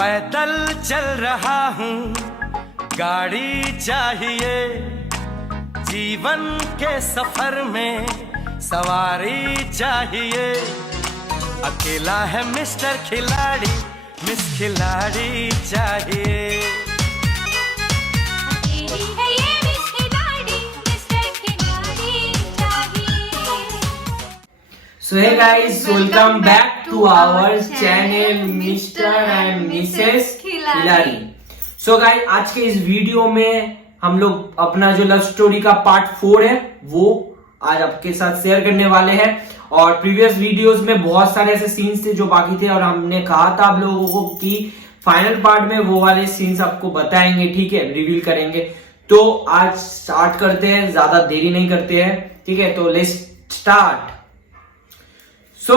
पैदल चल रहा हूँ, गाड़ी चाहिए, जीवन के सफर में सवारी चाहिए। अकेला है मिस्टर खिलाड़ी, मिस खिलाड़ी चाहिए। अकेली है ये मिस खिलाड़ी, मिस्टर खिलाड़ी चाहिए। So hey guys, welcome back to our channel Mr. and Mrs. खिलाड़ी। So guys, आज के इस वीडियो में हम लोग अपना जो लव स्टोरी का पार्ट 4 है वो आज आपके साथ शेयर करने वाले हैं। और प्रीवियस वीडियोस में बहुत सारे ऐसे सीन्स थे जो बाकी थे और हमने कहा था आप लोगों को कि फाइनल पार्ट में वो वाले सीन्स आपको बताएंगे, ठीक है, रिवील करेंगे। तो आज स्टार्ट करते हैं, ज्यादा देरी नहीं करते हैं, ठीक है। तो लेट्स स्टार्ट। सो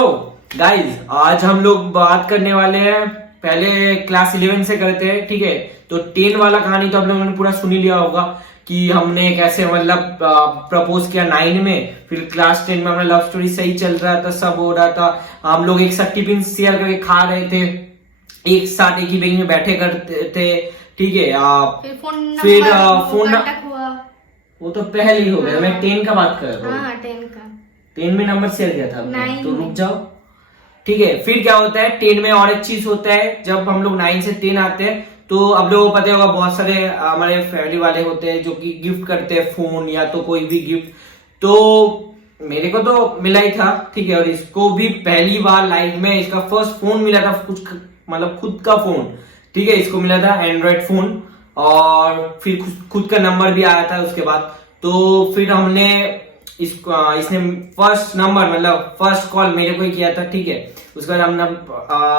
गाइज, आज हम लोग बात करने वाले हैं, पहले क्लास 11 से करते हैं, ठीक है। तो 10 वाला कहानी तो आप लोगों ने पूरा सुन ही लिया होगा कि हमने कैसे मतलब प्रपोज किया 9 में, फिर क्लास 10 में हमारा लव स्टोरी सही चल रहा था, सब हो रहा था, हम लोग एक साथ टिफिन शेयर करके खा रहे थे, एक साथ एक ही बेंच में बैठे करते थे, ठीक है। फिर फोन हुआ, वो तो पहले ही हो गया। मैं 10 का बात कर रहा हूँ। हाँ, 10 का 10 में नंबर शेयर किया था, 9 तो रुक जाओ, ठीक है। फिर क्या होता है 10 में और एक चीज होता है, जब हम लोग 9 से 10 आते हैं तो अब लोगों को पता होगा बहुत सारे हमारे फैमिली वाले होते हैं जो कि गिफ्ट करते हैं, फोन या तो कोई भी गिफ्ट। तो मेरे को तो मिला ही था, ठीक है, और इसको भी पहली बार लाइफ में इसका फर्स्ट फोन मिला था, कुछ मतलब खुद का फोन, ठीक है। इसको मिला था एंड्रॉइड फोन और फिर खुद का नंबर भी आया था उसके बाद। तो फिर हमने इसने फर्स्ट नंबर मतलब फर्स्ट कॉल मेरे को ही किया था, ठीक है। उसके बाद हमने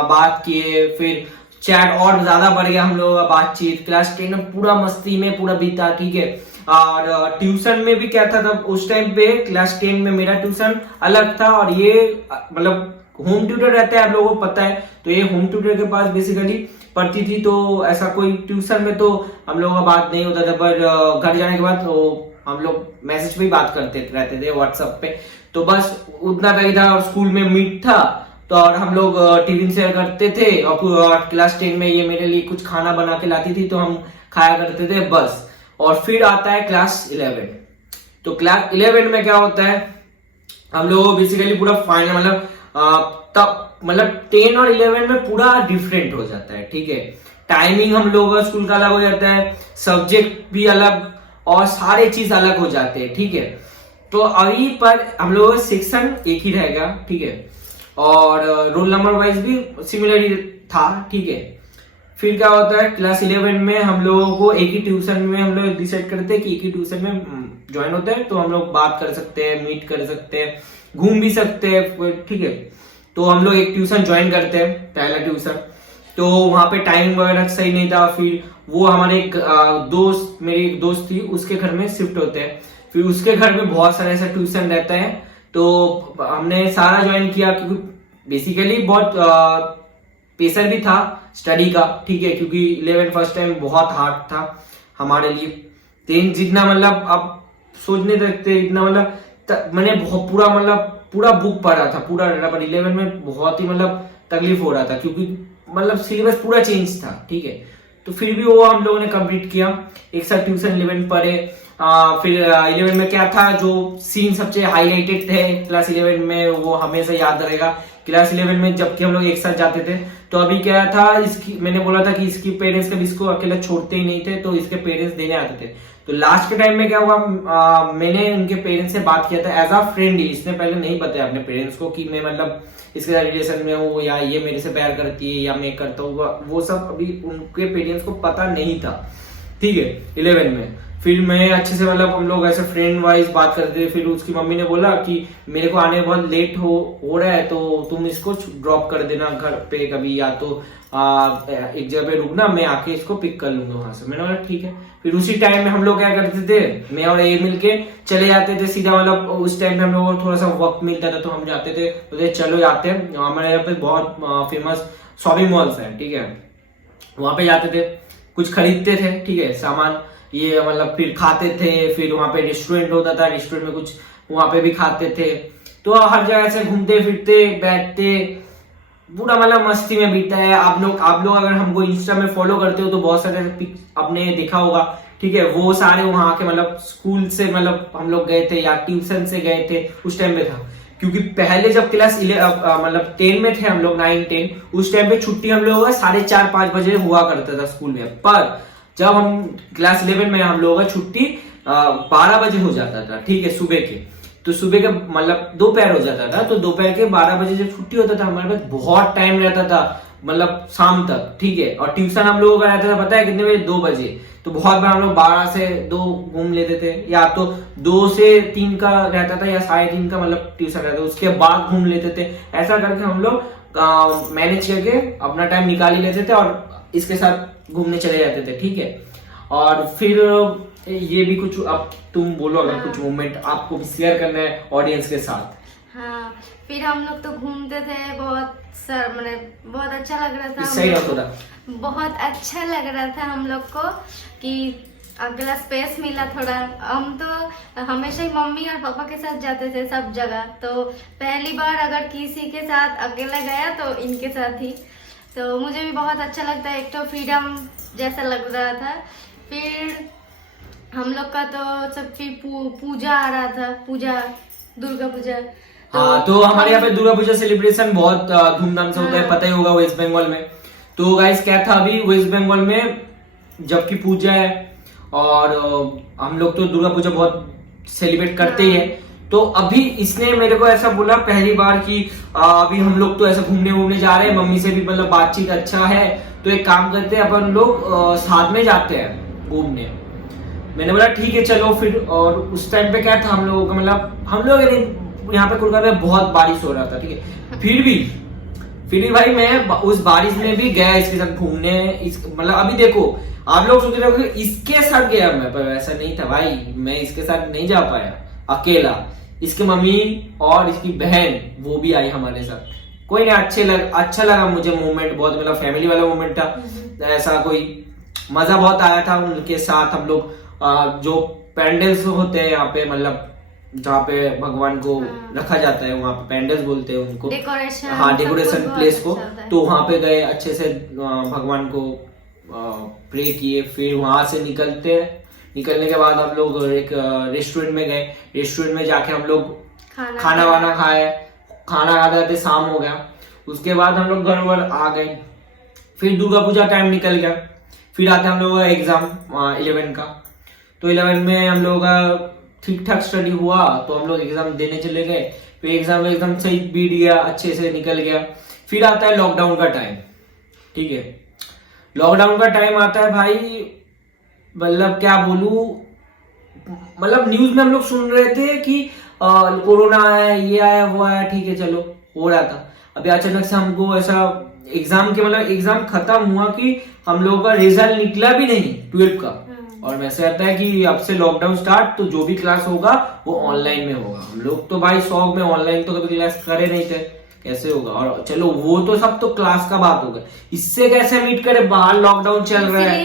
बात किए, फिर चैट और ज्यादा बढ़ गया हम लोगों का बातचीत। क्लास 10 में पूरा मस्ती में पूरा बीता, ठीक है। और ट्यूशन में भी क्या था तब उस टाइम पे क्लास 10 में मेरा ट्यूशन अलग था और ये मतलब होम ट्यूटर रहता है, आप लोगों को पता है। तो ये होम ट्यूटर के पास बेसिकली पढ़ती थी, तो ऐसा कोई ट्यूशन में तो हम लोगों का बात नहीं होता था, पर घर जाने के बाद तो हम लोग मैसेज पे ही बात करते रहते थे व्हाट्सएप पे। तो बस उतना तक ही था। और स्कूल में मीट था तो और हम लोग टिफिन शेयर करते थे और क्लास 10 में ये मेरे लिए कुछ खाना बना के लाती थी तो हम खाया करते थे, बस। और फिर आता है क्लास 11। तो क्लास 11 में क्या होता है, हम लोग बेसिकली पूरा फाइनल तब मतलब 10 और 11 में पूरा डिफरेंट हो जाता है, ठीक है। टाइमिंग हम लोगों का स्कूल का अलग हो जाता है, सब्जेक्ट भी अलग और सारे चीज अलग हो जाते हैं, ठीक है। तो अभी पर हम लोगों का सेक्शन एक ही रहेगा, ठीक है, और रोल नंबर वाइज भी सिमिलर ही था, ठीक है। फिर क्या होता है क्लास 11 में हम लोगों को एक ही ट्यूशन में हम लोग डिसाइड करते हैं कि एक ही ट्यूशन में ज्वाइन होते हैं, तो हम लोग बात कर सकते हैं, मीट कर सकते हैं, घूम भी सकते हैं, ठीक है। तो हम लोग एक ट्यूशन ज्वाइन करते हैं, पहला ट्यूशन। तो वहां पे टाइम वगैरह सही नहीं था, फिर वो हमारे एक दोस्त, मेरी एक दोस्त थी, उसके घर में शिफ्ट होते हैं। फिर उसके घर में बहुत सारे ऐसा ट्यूशन रहता है, तो हमने सारा ज्वाइन किया क्योंकि बेसिकली बहुत प्रेशर भी था स्टडी का, ठीक है, क्योंकि 11 फर्स्ट टाइम बहुत हार्ड था हमारे लिए। 10 जितना मतलब आप सोच नहीं सकते इतना मतलब मैंने बहुत पूरा बुक पढ़ा था पूरा, पर 11 में बहुत ही मतलब तकलीफ हो रहा था क्योंकि मतलब सिलेबस पूरा चेंज था, ठीक है। तो फिर भी वो हम लोगों ने कंप्लीट किया, एक साथ ट्यूशन 11 पढ़े। फिर 11 में क्या था, जो सीन सबसे हाईलाइटेड थे क्लास 11 में वो हमेशा याद रहेगा। क्लास 11 में जबकि हम लोग एक साथ जाते थे, तो अभी क्या था, इसकी मैंने बोला था कि इसकी पेरेंट्स कभी इसको अकेला छोड़ते ही नहीं थे, तो इसके पेरेंट्स देने आते थे। तो लास्ट के टाइम में क्या हुआ, मैंने उनके पेरेंट्स से बात किया था एज अ फ्रेंड ही। इसने पहले नहीं बताया अपने पेरेंट्स को कि मैं मतलब इसके साथ रिलेशन में हूँ या ये मेरे से प्यार करती है या मैं करता हूँ, वो सब अभी उनके पेरेंट्स को पता नहीं था, ठीक है, 11 में। फिर मैं अच्छे से मतलब हम लोग ऐसे फ्रेंड वाइज बात करते थे। फिर उसकी मम्मी ने बोला कि मेरे को आने बहुत लेट हो रहा है, तो तुम इसको ड्रॉप कर देना घर पे कभी, या तो एक जगह पे रुकना, मैं आके इसको पिक कर लूंगा वहां से। मैंने बोला ठीक है। फिर उसी टाइम में हम लोग क्या करते थे, मैं और ये मिलके चले जाते थे सीधा, मतलब उस टाइम में हम लोगों को थोड़ा सा वक्त मिलता था तो हम जाते थे, तो चलो जाते हैं। हमारे यहाँ पे बहुत फेमस शॉपिंग मॉल्स है, ठीक है, वहां पे जाते थे, कुछ खरीदते थे, ठीक है, सामान ये मतलब, फिर खाते थे। फिर वहां पे रेस्टोरेंट होता था, रेस्टोरेंट में कुछ वहां पे भी खाते थे। तो हर जगह से घूमते फिरते बैठते पूरा मतलब मस्ती में बीता है। आप लोग अगर हमको इंस्टा में फॉलो करते हो तो बहुत सारे पिक आपने देखा होगा, ठीक है। वो सारे वहां के मतलब स्कूल से मतलब हम लोग गए थे या ट्यूशन से गए थे, उस टाइम में था। क्योंकि पहले जब क्लास मतलब 10 में थे हम लोग, 9-10, उस टाइम पे छुट्टी हम लोगों का 4:30-5 बजे हुआ करता था स्कूल में। पर जब हम क्लास 11 में हम लोगों का छुट्टी 12 बजे हो जाता था, ठीक है, सुबह के। तो सुबह के मतलब दोपहर हो जाता था, तो दोपहर के 12 बजे जब छुट्टी होता था हमारे पास बहुत टाइम रहता था, मतलब शाम तक, ठीक है। और ट्यूशन हम लोगों का रहता था पता है कितने बजे, 2 बजे। तो बहुत बार हम लोग 12 से 2 घूम लेते थे, या तो 2 से 3 का रहता था या 3:30 का मतलब ट्यूशन रहता था, उसके बाद घूम लेते थे। ऐसा करके हम लोग मैनेज करके अपना टाइम निकाल ही लेते थे और इसके साथ घूमने चले जाते थे, ठीक है। और फिर ये भी कुछ, अब तुम बोलो अगर कुछ मोमेंट आपको शेयर करना है ऑडियंस के साथ। हाँ, फिर हम लोग तो घूमते थे बहुत सर, मैंने बहुत अच्छा लग रहा था, सही होता था, बहुत अच्छा लग रहा था हम लोग को कि अगला स्पेस मिला थोड़ा। हम तो हमेशा ही मम्मी और पापा के साथ जाते थे सब जगह, तो पहली बार अगर किसी के साथ अकेला गया तो इनके साथ ही, तो मुझे भी बहुत अच्छा लगता है। एक तो फ्रीडम जैसा लग रहा था। फिर हम लोग का तो सबकी पूजा आ रहा था, दुर्गा पूजा। हाँ, तो हमारे यहाँ पे दुर्गा पूजा सेलिब्रेशन बहुत धूमधाम से होता है, पता ही होगा वेस्ट बंगाल में। तो गाइस क्या था, अभी वेस्ट बंगाल में जबकि पूजा है और हम लोग तो दुर्गा पूजा बहुत सेलिब्रेट करते ही है। तो अभी इसने मेरे को ऐसा बोला पहली बार कि अभी हम लोग तो ऐसा घूमने जा रहे हैं, मम्मी से भी मतलब बातचीत अच्छा है, तो एक काम करते हैं अपन लोग साथ में जाते हैं घूमने। मैंने बोला ठीक है चलो फिर। और उस टाइम पे क्या था हम लोगों का, मतलब हम लोग यहाँ पे कोलकाता में बहुत बारिश हो रहा था, ठीक है। फिर भी भाई मैं उस बारिश में भी गया इसके साथ घूमने। मतलब अभी देखो आप लोग सोच रहे हो कि इसके साथ गया मैं, पर ऐसा नहीं था भाई, मैं इसके साथ नहीं जा पाया अकेला। इसकी मम्मी और इसकी बहन वो भी आई हमारे साथ। कोई नहीं, अच्छा लगा मुझे मोमेंट बहुत, मतलब फैमिली वाला मोमेंट था। ऐसा कोई मजा बहुत आया था उनके साथ। हम लोग जो पैंडल्स होते हैं यहाँ पे, मतलब जहाँ पे भगवान को रखा जाता है, वहाँ पे पैंडल्स बोलते हैं उनको, डेकोरेशन, हाँ डेकोरेशन प्लेस को। तो वहाँ पे गए, अच्छे से भगवान को प्रे किए। फिर वहां से निकलने के बाद हम लोग एक रेस्टोरेंट में गए। रेस्टोरेंट में जाके हम लोग खाना वाना खाए, खाना खाते शाम हो गया। उसके बाद हम लोग घर आ गए। फिर दुर्गा पूजा टाइम निकल गया। फिर आता हम लोग का एग्जाम 11 का। तो 11 में हम लोग का ठीक ठाक स्टडी हुआ, तो हम लोग एग्जाम देने चले गए। फिर एग्जाम सही बीत गया, अच्छे से निकल गया। फिर आता है लॉकडाउन का टाइम, ठीक है। लॉकडाउन का टाइम आता है भाई, मतलब क्या बोलूं, मतलब न्यूज में हम लोग सुन रहे थे कि कोरोना आया, ये आया, वो आया, ठीक है चलो हो रहा था। अभी अचानक से हमको ऐसा एग्जाम के मतलब एग्जाम खत्म हुआ कि हम लोगों का रिजल्ट निकला भी नहीं 12 का। और वैसे आता है कि अब से लॉकडाउन स्टार्ट, तो जो भी क्लास होगा वो ऑनलाइन में होगा। हम लोग तो भाई शौक में ऑनलाइन तो कभी क्लास करे नहीं थे, कैसे होगा। और चलो वो तो सब तो क्लास का बात होगा, इससे कैसे मीट करे, बाहर लॉकडाउन चल रहा है,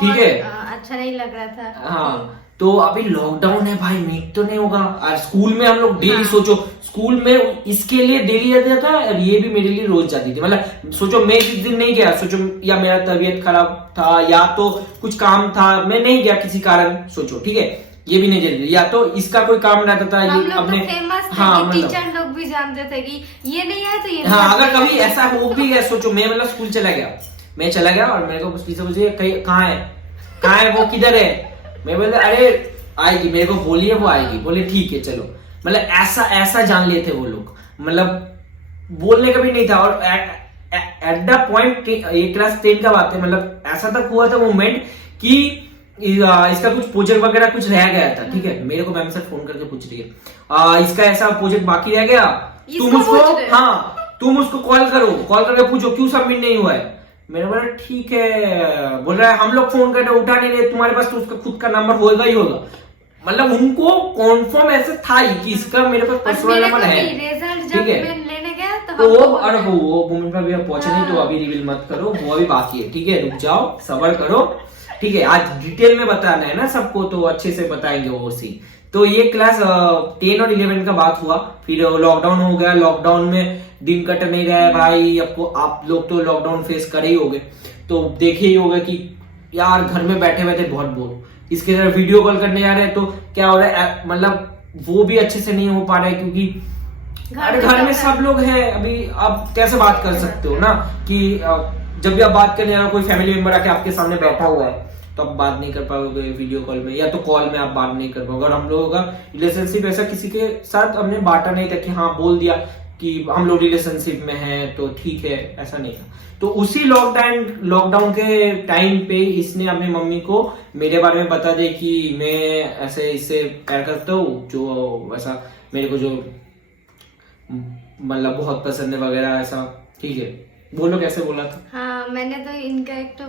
ठीक है, अच्छा नहीं लग रहा था। हाँ, तो अभी लॉकडाउन है भाई, मीट तो नहीं होगा। और स्कूल में हम लोग डेली सोचो, स्कूल में इसके लिए डेली जाता था और ये भी मेरे लिए रोज जाती थी। मतलब सोचो मैं जिस दिन नहीं गया, सोचो या मेरा तबीयत खराब था या तो कुछ काम था, मैं नहीं गया किसी कारण, सोचो, ठीक है, ये भी नहीं जाती, या तो इसका कोई काम रहता था, ये अपने टीचर लोग भी जानते थे कि ये नहीं आया तो ये हाँ, अगर कभी ऐसा हो भी गया, सोचो मैं मतलब स्कूल चला गया और मेरे को पीछे पूछे कहाँ है वो, किधर है। मैं बोले अरे आएगी, मेरे को बोलिए वो आएगी। बोले ठीक है चलो। मतलब ऐसा जान लिए थे वो लोग, मतलब बोलने का भी नहीं था। और एट द पॉइंट, ये क्लास 10 का बात है, मतलब ऐसा तक हुआ था मोमेंट कि इसका कुछ प्रोजेक्ट वगैरह कुछ रह गया था, ठीक है। मेरे को मैम से फोन करके पूछ रही है इसका ऐसा प्रोजेक्ट बाकी रह गया, तुम उसको कॉल करके पूछो क्यों सबमिट नहीं हुआ है। मैंने बोला ठीक है। बोल रहा है हम लोग फोन करने उठा नहीं रहे, तुम्हारे पास तो उसका खुद का नंबर होगा ही होगा। मतलब उनको कॉन्फर्म ऐसे था ही कि इसका मेरे पास पर्सनल नंबर है, ठीक है। तो वो भूमि का भी पहुंचा नहीं, तो अभी रिवील मत करो, वो अभी बाकी है, ठीक है, रुक जाओ, सब्र करो, ठीक है। आज डिटेल में बताना है ना सबको, तो अच्छे से बताएंगे वो सीन। तो ये क्लास 10 और 11 का बात हुआ। फिर लॉकडाउन हो गया। लॉकडाउन में दिन कट नहीं रहा है भाई। आपको आप लोग तो लॉकडाउन फेस कर ही होगे, तो देखे ही होगा कि यार घर में बैठे बैठे बहुत बोर, इसके तरह वीडियो कॉल करने जा रहे हैं तो क्या हो रहा है, मतलब वो भी अच्छे से नहीं हो पा रहा है क्योंकि घर में सब लोग हैं। अभी आप कैसे बात कर सकते हो ना कि जब भी आप बात करने जा रहे हो, कोई फैमिली मेंबर आके आपके सामने बैठा हुआ है तो आप बात नहीं कर पाओगे वीडियो कॉल में, या तो कॉल में आप बात नहीं कर पाओगे। और हम लोगों का रिलेशनशिप ऐसा किसी के साथ हमने बांटा नहीं था कि हाँ बोल दिया कि हम लोग रिलेशनशिप में हैं तो ठीक है, ऐसा नहीं था। तो उसी लॉकडाउन के टाइम पे इसने अपनी मम्मी को मेरे बारे में बता दिया कि मैं ऐसे इससे प्यार करता हूँ, जो ऐसा मेरे को जो मतलब बहुत पसंद है वगैरह ऐसा। ठीक है, बोलो कैसे बोला था? हाँ, मैंने तो इनका एक तो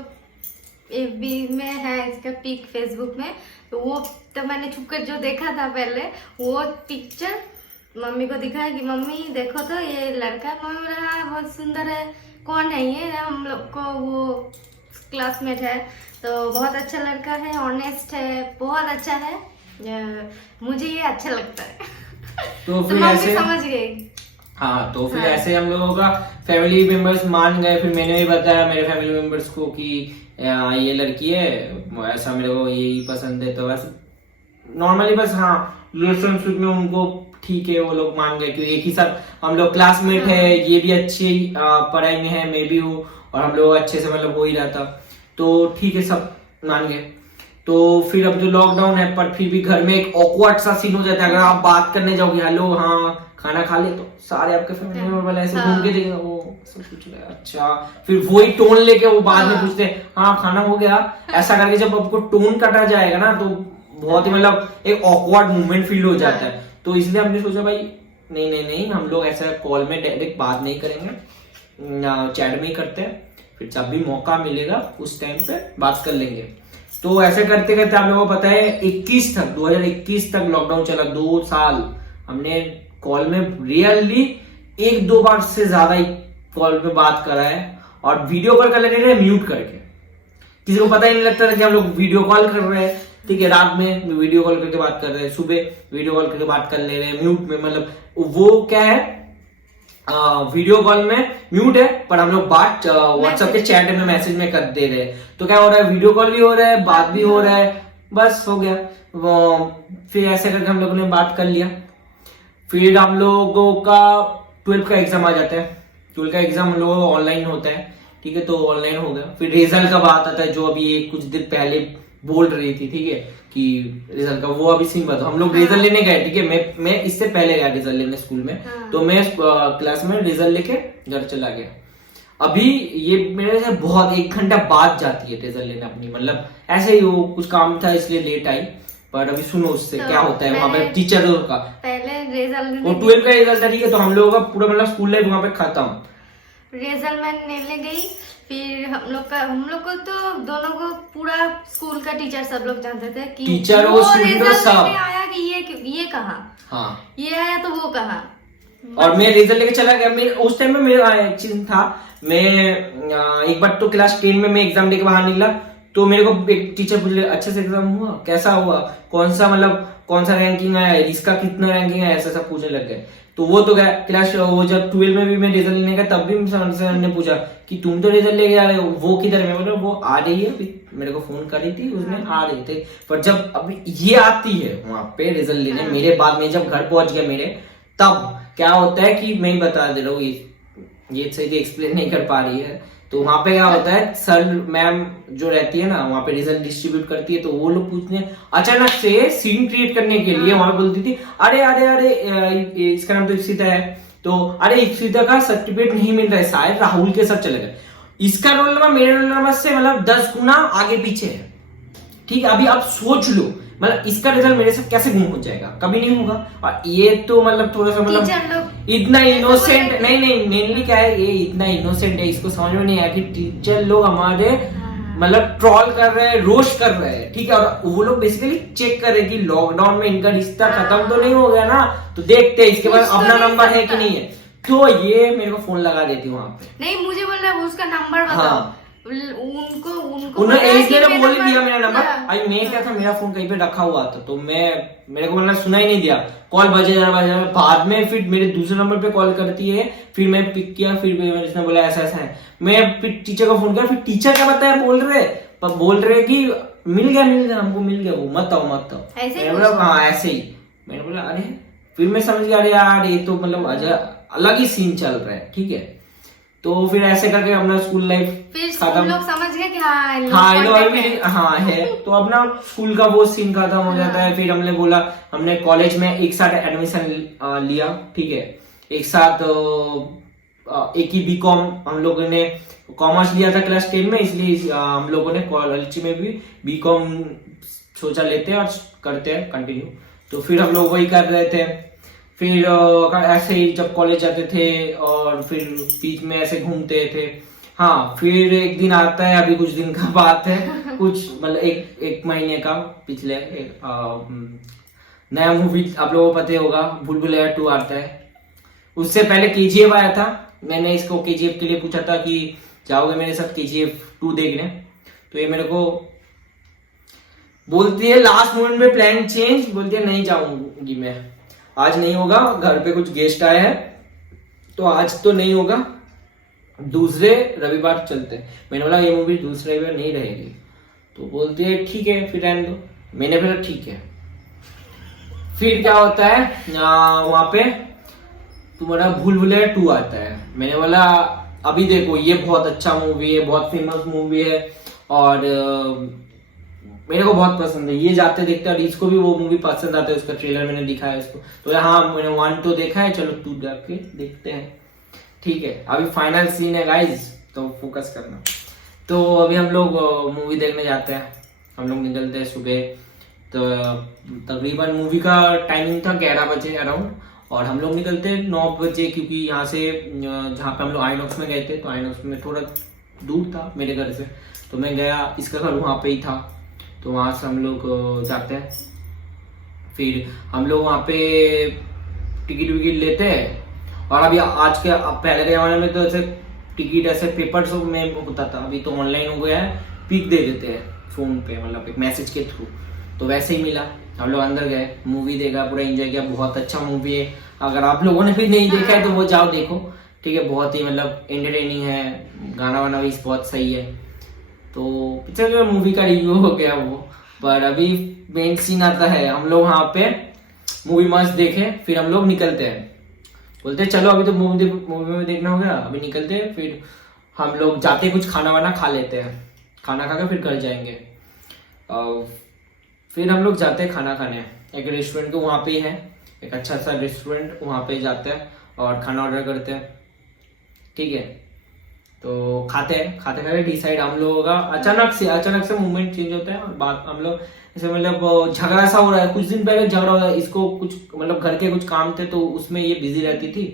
FB में है इसका पिक, फेसबुक में, तो वो तो मैंने छुप कर जो देखा था पहले वो पिक्चर मम्मी को दिखाया कि मम्मी देखो तो ये लड़का। मम्मी बोला हाँ बहुत सुंदर है, कौन है ये? हम लोग को वो क्लासमेट है, तो बहुत अच्छा लड़का है, ऑनेस्ट है, बहुत अच्छा है, मुझे ये अच्छा लगता है। तो फिर मम्मी ऐसे समझ गई। हाँ, तो फिर ऐसे हम लोगों का फैमिली मेंबर्स मान गए। फिर मैंने भी बताया मेरे फैमिली मेंबर्स को कि ये लड़की है, ऐसा मेरे को यही पसंद है। तो वैसे नॉर्मली बस हाँ रिलेशनशिप में उनको ठीक है, वो लोग मान गए क्योंकि एक ही साथ हम लोग क्लासमेट है, ये भी अच्छी पढ़ाई में है, मैं भी हूँ, और हम लोग अच्छे से मतलब हो ही रहा था, तो ठीक है सब मान गए। तो फिर अब जो लॉकडाउन है पर फिर भी घर में एक ऑकवर्ड सा सीन हो जाता है। अगर आप बात करने जाओगे हेलो हाँ खाना खा ले, तो सारे आपके फैमिली मेंबर वाले ऐसे घूम के देखेंगे, वो सब कुछ अच्छा, फिर वही टोन लेके वो बाद में पूछते हैं हाँ खाना हो गया, ऐसा करके जब आपको टोन कटा जाएगा ना तो बहुत ही मतलब एक ऑकवर्ड मोमेंट फील हो जाता है। तो इसलिए हमने सोचा भाई नहीं हम लोग ऐसा कॉल में डायरेक्ट बात नहीं करेंगे, चैट में ही करते हैं, फिर जब भी मौका मिलेगा उस टाइम पे बात कर लेंगे। तो ऐसे करते करते आप लोगों को पता है 2021 तक लॉकडाउन चला, 2 साल हमने कॉल में रियली 1-2 बार से ज्यादा ही कॉल पे बात करा है, और वीडियो कॉल कर लेते थे म्यूट करके, किसी को पता ही नहीं लगता था कि हम लोग वीडियो कॉल कर रहे हैं। ठीक है, रात में वीडियो कॉल करके बात कर रहे हैं, सुबह वीडियो कॉल करके बात कर ले रहे हैं म्यूट में, मतलब वो क्या है वीडियो कॉल में म्यूट है पर हम लोग बात व्हाट्सएप के चैट में मैसेज में कर दे रहे हैं। तो क्या हो रहा है, वीडियो कॉल भी हो रहा है, बात भी हो रहा है, बस हो गया वो। फिर ऐसे करके हम लोगों ने बात कर लिया। फिर हम लोगों का 12th का एग्जाम आ जाता है, 12th का एग्जाम हम लोगों का ऑनलाइन होता है। ठीक है, तो ऑनलाइन हो गया। फिर रिजल्ट का बात आता है, जो अभी ये कुछ दिन पहले बोल रही थी, ठीक है कि रिजल्ट का, वो अभी सीन बता। हम लोग रिजल्ट लेने गए, ठीक है, मैं इससे पहले गया रिजल्ट लेने स्कूल में, तो मैं क्लास में रिजल्ट लेके घर चला गया। अभी ये मेरे से बहुत 1 घंटा बाद जाती है रिजल्ट लेने अपनी, मतलब ऐसे ही वो कुछ काम था इसलिए लेट आई। पर अभी सुनो उससे तो क्या होता है वहां पे टीचरों का पहले रिजल्ट, वो 12th का रिजल्ट था, ठीक है, तो हम लोगों का पूरा मतलब स्कूल लाइफ वहां पे खत्म। रिजल्ट मैं लेने गई, फिर हम लोग को तो दोनों को पूरा स्कूल का टीचर सब लोग जानते थे कि टीचर वो और रिजल्ट सब आया कि ये कहा, हाँ ये आया तो वो कहा। और मैं रिजल्ट लेके चला गया। उस टाइम में मेरा चिंता था, मैं एक बार तो क्लास 10 में मैं एग्जाम देके बाहर निकला, तो मेरे को एक टीचर पूछ रहे अच्छे से एग्जाम हुआ, कैसा हुआ, कौन सा रैंकिंग आया, इसका कितना रैंकिंग आया, ऐसा सब पूछने लग गए। तो वो तो गया क्लास, वो जब 12 में भी मैं रिजल्ट लेने गया तब भी सर ने पूछा कि तुम तो रिजल्ट लेके आ रहे हो, वो किधर है? मैं वो आ रही है, मेरे को फोन करी थी उसने, आ रही थे। पर जब अभी ये आती है वहां पे रिजल्ट लेने मेरे बाद में, जब घर पहुंच गया मेरे, तब क्या होता है कि मैं ही बता दे रहा हूँ, ये सही एक्सप्लेन नहीं कर पा रही है। तो वहां पे क्या होता है, सर मैम जो रहती है ना वहां पे रिजल्ट डिस्ट्रीब्यूट करती है, तो वो लोग पूछने अचानक से सीन क्रिएट करने के लिए वहां बोलती थी अरे इसका नाम तो इप्सिता है, तो अरे इप्सिता का सर्टिफिकेट नहीं मिल रहा है, शायद राहुल के साथ चले गए, इसका रोल नंबर मेरे रोल नंबर से मतलब 10 गुना आगे पीछे है। ठीक है, अभी आप सोच लो मतलब इसका रिजल्ट मेरे साथ कैसे गुम हो जाएगा, कभी नहीं होगा। और ये तो मतलब थोड़ा सा मतलब इतना इनोसेंट नहीं, मेनली क्या है, ये इतना इनोसेंट है, इसको समझ में नहीं आया कि टीचर लोग हमारे मतलब ट्रॉल कर रहे हैं, रोस्ट कर रहे हैं। ठीक है, और वो लोग बेसिकली चेक कर रहे हैं कि लॉकडाउन में इनका रिश्ता खत्म तो नहीं हो गया ना, तो देखते हैं इसके बाद अपना नंबर है कि नहीं है। तो ये मेरे को फोन लगा देती वहां पे, नहीं मुझे बोल रहा है उसका नंबर बताओ। हाँ, उनको उन्होंने पता है एक कि ने बोल मेरा दिया मेरा नंबर। हाँ। अभी मैं क्या था, मेरा फोन कहीं पे रखा हुआ था, तो मेरे को मतलब सुना ही नहीं दिया, कॉल बजे जा रहा है। बाद में फिर मेरे दूसरे नंबर पे कॉल करती है, फिर मैं पिक किया, फिर इसने बोला ऐसा ऐसा है। मैं फिर टीचर को फोन किया, फिर टीचर क्या बताया, बोल रहे कि मिल गया हमको मिल गया, वो मत आओ। ऐसे ही मैंने बोला हाँ ऐसे ही। मैंने बोला अरे, फिर मैं समझ गया अरे यार ये तो मतलब अलग ही सीन चल रहा है, ठीक है। तो फिर ऐसे करके अपना स्कूल लाइफ फिर खत्म। हम लोग समझ गए कि हाँ इन लोग हाँ इन लोग contact अभी में। हाँ है, तो अपना स्कूल का वो सीन खत्म हो जाता है। फिर हमने बोला, हमने कॉलेज में एक साथ एडमिशन लिया, ठीक है, एक साथ एक ही बीकॉम हम लोगों ने कॉमर्स लिया था क्लास 10 में, इसलिए हम लोगों ने कॉलेज में भी बीकॉम सोचा लेते हैं और करते हैं कंटिन्यू। तो फिर हम लोग वही कर रहे थे। फिर ऐसे ही जब कॉलेज जाते थे और फिर बीच में ऐसे घूमते थे। हाँ, फिर एक दिन आता है, अभी कुछ दिन का बात है, कुछ मतलब एक महीने का पिछले नया मूवी आप लोगों को पता होगा, भूल-भुलैया 2 आता है। उससे पहले KGF आया था। मैंने इसको KGF के लिए पूछा था कि जाओगे मेरे साथ KGF 2 देखने, तो ये मेरे को बोलती है लास्ट मोमेंट में प्लान चेंज, बोलती है नहीं जाऊंगी मैं, आज नहीं होगा, घर पे कुछ गेस्ट आए हैं तो आज तो नहीं होगा, दूसरे रविवार चलते हैं। मैंने बोला ये मूवी दूसरे रविवार नहीं रहेगी, तो बोलती है ठीक है फिर रहने दो। मैंने बोला ठीक है। फिर क्या होता है वहां पे तुम्हारा भूल-भुलैया 2 आता है। मैंने बोला अभी देखो ये बहुत अच्छा मूवी है, बहुत फेमस मूवी है और मेरे को बहुत पसंद है, ये जाते देखते हैं और इसको भी वो मूवी पसंद आता है, उसका ट्रेलर मैंने दिखाया इसको, तो हाँ मैंने 1 तो देखा है, चलो 2 जाके देखते हैं, ठीक है। अभी फाइनल सीन है गाइस, तो फोकस करना। तो अभी हम लोग मूवी देखने जाते हैं, हम लोग निकलते हैं सुबह, तो तकरीबन मूवी का टाइमिंग था 11 बजे अराउंड, और हम लोग निकलते हैं 9 बजे, क्योंकि यहाँ से जहाँ पे हम लोग आइनॉक्स में गए थे, तो आइनॉक्स में थोड़ा दूर था मेरे घर से, तो मैं गया, इसका घर वहाँ पे ही था, तो वहाँ से हम लोग जाते हैं। फिर हम लोग वहाँ पे टिकट विकेट लेते हैं, और अभी आज के पहले के जमाने में तो ऐसे टिकट ऐसे पेपर्स में होता था, अभी तो ऑनलाइन हो गया है, पिक दे देते हैं फोन पे, मतलब एक मैसेज के थ्रू, तो वैसे ही मिला। हम लोग अंदर गए, मूवी देखा, पूरा एंजॉय किया, बहुत अच्छा मूवी है। अगर आप लोगों ने भी नहीं देखा है तो वो जाओ देखो, ठीक है, बहुत ही मतलब एंटरटेनिंग है, गाना वाना भी बहुत सही है। तो पिक्चर मूवी का रिव्यू हो गया वो, पर अभी मेन सीन आता है, हम लोग वहाँ पे मूवी मस्त देखे, फिर हम लोग निकलते हैं, बोलते हैं चलो अभी तो मूवी में देखना हो गया, अभी निकलते हैं। फिर हम लोग जाते कुछ खाना वाना खा लेते हैं, खाना खा के फिर घर जाएंगे। फिर हम लोग जाते हैं खाना खाने, एक रेस्टोरेंट को वहाँ पे ही है, एक अच्छा सा रेस्टोरेंट, वहाँ पे जाते हैं और खाना ऑर्डर करते हैं, ठीक है। तो खाते खाते डिसाइड हम लोगों का अचानक से मूवमेंट चेंज होता है, और बात हम लोग ऐसे मतलब झगड़ा सा हो रहा है, कुछ दिन पहले झगड़ा हो रहा है, इसको कुछ मतलब घर के कुछ काम थे तो उसमें ये बिजी रहती थी,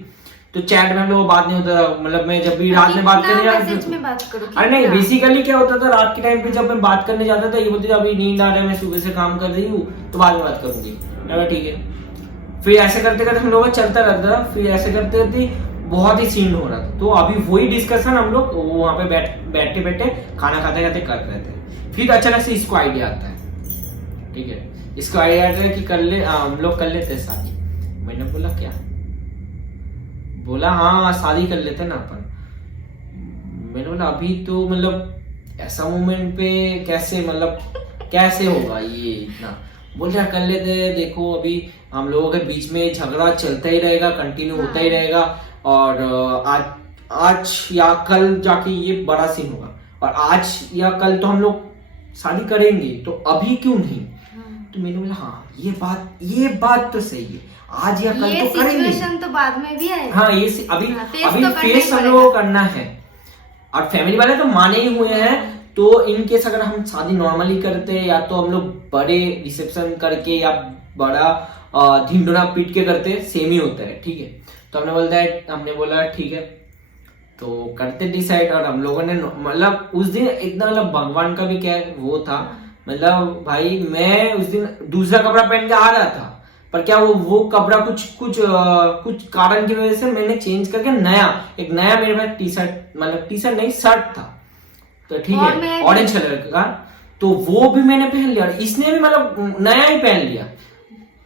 तो चैट में हम लोग बात नहीं होता था, मतलब मैं जब भी रात में बात करने जाता, अरे नहीं बेसिकली क्या होता था, रात के टाइम पे जब मैं बात करने जाता था, ये बोलती थी अभी नींद आ रहा है, मैं सुबह से काम कर रही हूँ, तो बाद में बात करूंगी, ठीक है। फिर ऐसे करते करते हम लोग का चलता रहता था, फिर ऐसे करते करते बहुत ही सीन हो रहा था, तो अभी वही डिस्कशन हम लोग वहां पे बैठे बैठे खाना खाते खाते कर रहे थे। फिर अचानक से इसको आइडिया आता है, ठीक है, इसको आइडिया आता है कि हम लोग कर लेते शादी। मैंने बोला क्या? बोला हाँ शादी कर लेते ना अपन। मैंने बोला अभी तो मतलब ऐसा मोमेंट पे कैसे होगा ये इतना। बोल रहा कर लेते, देखो अभी हम लोगों के बीच में झगड़ा चलता ही रहेगा, कंटिन्यू होता ही रहेगा, और आज या कल जाके ये बड़ा सीन होगा, और आज या कल तो हम लोग शादी करेंगे, तो अभी क्यों नहीं? तो मैंने बोला हाँ ये बात तो सही है, आज या कल तो करेंगे, तो बाद में भी आएगा। हाँ ये अभी फेस हम लोगों को करना है, और फैमिली वाले तो माने ही हुए हैं, तो इनकेस अगर हम शादी नॉर्मली करते, या तो हम लोग बड़े रिसेप्शन करके या बड़ा ढिंडोरा पीट के करते, सेम ही होता है, ठीक है। तो हमने बोला ठीक है, तो करते डिसाइड, और हम लोगों ने मतलब उस दिन इतना मतलब भगवान का भी क्या वो था, मतलब भाई मैं उस दिन दूसरा कपड़ा पहन के आ रहा था, पर क्या वो कपड़ा कुछ कारण की वजह से मैंने चेंज करके एक नया मेरे पास टी शर्ट नहीं शर्ट था, तो ठीक और है, मैं- ऑरेंज कलर का, तो वो भी मैंने पहन लिया, और इसने भी मतलब नया ही पहन लिया,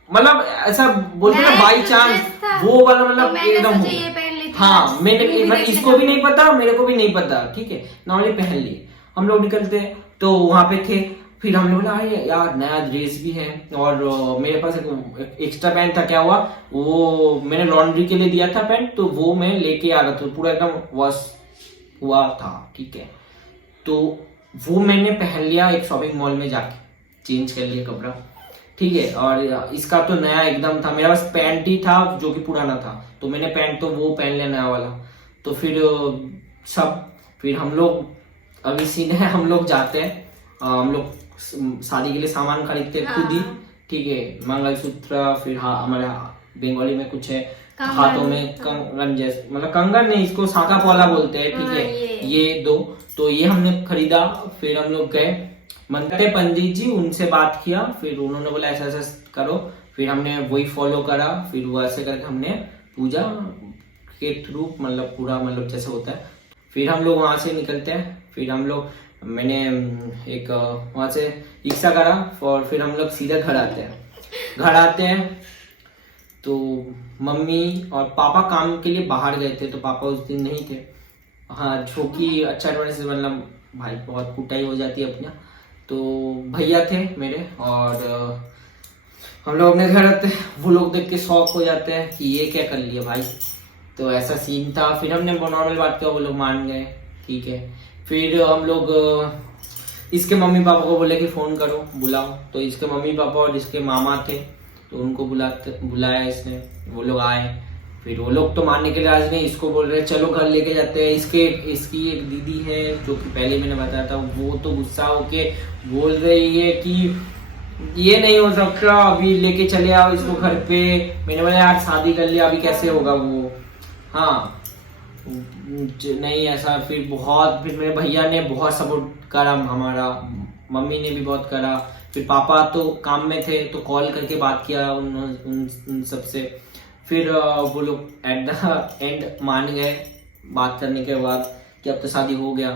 मतलब ऐसा बोलते ना नया बाई ड्रेस चांस था, वो वाला, तो मतलब मैंने एकदम हो सोचा गया। ये पहन ली थी हाँ, आज, मैंने मूवी मतलब देखने इसको भी नहीं पता, मेरे को भी नहीं पता, ठीक है, नॉर्मली पहन लिए। हम लोग निकलते हैं तो वहां पे थे, फिर हम लोग बोला अरे यार नया ड्रेस भी है, और मेरे पास एक एक्स्ट्रा पैंट था, क्या हुआ वो मैंने लॉन्ड्री के लिए दिया था पैंट, तो वो मैं लेके आ रहा था, पूरा एकदम वॉश हुआ था, ठीक है, तो वो मैंने पहन लिया एक शॉपिंग मॉल में जाके, चेंज कर लिया कपड़ा, ठीक है। और इसका तो नया एकदम था, मेरा बस पैंट ही था जो कि पुराना था, तो मैंने पैंट तो वो पहन लिया नया वाला। तो फिर हम लोग अभी सीन है, हम लोग जाते हैं, हम लोग शादी के लिए सामान खरीदते हैं खुद ही, हाँ। ठीक है, मंगलसूत्र, फिर हाँ हमारे बंगाली में कुछ है कंगन, हाथों में कंगन जैसे, मतलब कंगन नहीं, इसको साका पौला बोलते हैं, ठीक हाँ, है, ये दो, तो ये हमने खरीदा। फिर हम लोग गए मंदिर, पंडित जी उनसे बात किया, फिर उन्होंने बोला ऐसा ऐसा करो, फिर हमने वही फॉलो करा, फिर वो ऐसे करके हमने पूजा के थ्रू मतलब पूरा मतलब जैसे होता है, फिर हम लोग वहां से निकलते हैं, फिर हम लोग मैंने एक वहां से रिक्शा करा, और फिर हम लोग सीधा घर आते हैं तो मम्मी और पापा काम के लिए बाहर गए थे, तो पापा उस दिन नहीं थे, हाँ, जो कि अच्छा एडवांस, मतलब भाई बहुत कुटाई हो जाती है अपना, तो भैया थे मेरे, और हम लोग अपने घर आते हैं, वो लोग देख के शौक हो जाते हैं कि ये क्या कर लिया भाई, तो ऐसा सीन था। फिर हमने नॉर्मल बात किया, वो लोग मान गए, ठीक है। फिर हम लोग इसके मम्मी पापा को बोले कि फोन करो बुलाओ, तो इसके मम्मी पापा और इसके मामा थे, तो उनको बुलाया इसने, वो लोग आए, फिर वो लोग तो मानने के लिए राजी नहीं, इसको बोल रहे चलो घर लेके जाते हैं। इसकी एक दीदी है जो कि पहले मैंने बताया था, वो तो गुस्सा होके बोल रही है कि ये नहीं हो सकता, अभी लेके चले आओ इसको घर पे। मैंने बोला यार शादी कर लिया, अभी कैसे होगा वो, हाँ नहीं ऐसा। फिर मेरे भैया ने बहुत सपोर्ट करा हमारा, मम्मी ने भी बहुत करा, फिर पापा तो काम में थे तो कॉल करके बात किया उन सबसे, फिर वो लोग एट द एंड मान गए बात करने के बाद कि अब तो शादी हो गया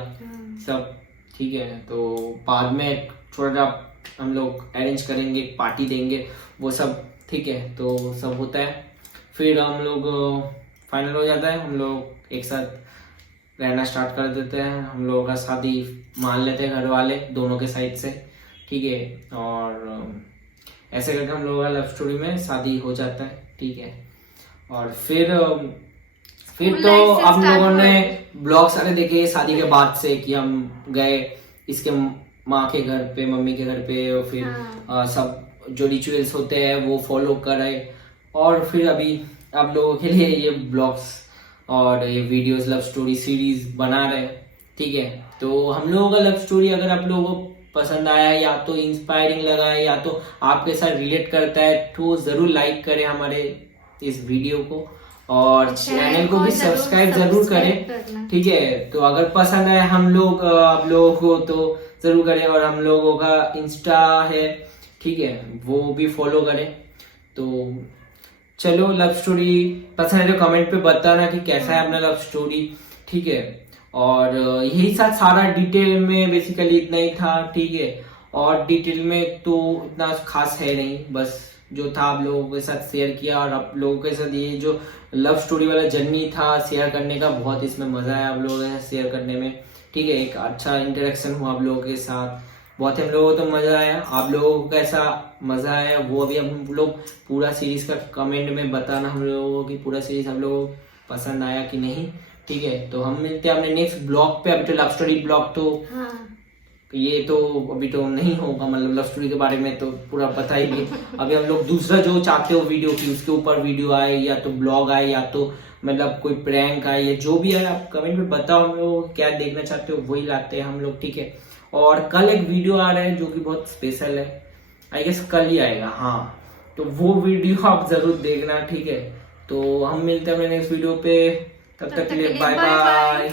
सब, ठीक है। तो बाद में थोड़ा हम लोग अरेंज करेंगे, पार्टी देंगे, वो सब ठीक है, तो सब होता है। फिर हम लोग फाइनल हो जाता है, हम लोग एक साथ रहना स्टार्ट कर देते हैं, हम लोगों का शादी मान लेते हैं घर वाले दोनों के साइड से, ठीक है। और ऐसे करके हम लोगों का लव स्टोरी में शादी हो जाता है, ठीक है। और फिर तो आप लोगों ने ब्लॉग सारे देखे शादी के बाद से कि हम गए इसके माँ के घर पे, मम्मी के घर पे, और फिर सब जो रिचुअल्स होते हैं वो फॉलो करे, और फिर अभी आप लोगों के लिए ये ब्लॉग्स और ये वीडियोस लव स्टोरी सीरीज बना रहे, ठीक है। तो हम लोगों का लव स्टोरी अगर आप लोगों को पसंद आया है, या तो इंस्पायरिंग लगा है, या तो आपके साथ रिलेट करता है, तो जरूर लाइक करें हमारे इस वीडियो को, और चैनल को भी सब्सक्राइब जरूर करें, ठीक है। तो अगर पसंद आए आप लोगों को तो जरूर करें, और हम लोगों का इंस्टा है, ठीक है, वो भी फॉलो करें। तो चलो, लव स्टोरी पसंद है तो कमेंट पे बताना कि कैसा है अपना लव स्टोरी, ठीक है। और यही सारा डिटेल में बेसिकली इतना ही था, ठीक है। और डिटेल में तो इतना खास है नहीं, बस जो था आप लोगों के साथ शेयर किया, और आप लोगों के साथ ये जो लव स्टोरी वाला जर्नी था शेयर करने का, बहुत इसमें मजा आया आप लोगों के साथ शेयर करने में, ठीक है। एक अच्छा इंटरेक्शन हुआ आप लोगों के साथ, बहुत हम लोगों को तो मजा आया। आप लोगों को कैसा मजा आया वो अभी हम लोग पूरा सीरीज का कमेंट में बताना, हम लोगों को कि पूरा सीरीज हम लोगों को पसंद आया कि नहीं, ठीक है। तो हम मिलते हैं अपने नेक्स्ट ब्लॉग पे। अभी तो लव स्टोरी ब्लॉग तो ये तो अभी तो नहीं होगा, मतलब लव स्टोरी के बारे में तो पूरा पता ही नहीं। अभी हम लोग दूसरा जो चाहते हो वीडियो की उसके ऊपर वीडियो आए, या तो ब्लॉग आए, या तो मतलब कोई प्रैंक आए, या जो भी है आप कमेंट में बताओ, हम लोग क्या देखना चाहते हो वही लाते हैं हम लोग, ठीक है। और कल एक वीडियो आ रहा है जो कि बहुत स्पेशल है, आई गेस कल ही आएगा, हाँ, तो वो वीडियो आप जरूर देखना, ठीक है। तो हम मिलते हैं नेक्स्ट वीडियो पे, तब तक के लिए बाय बाय।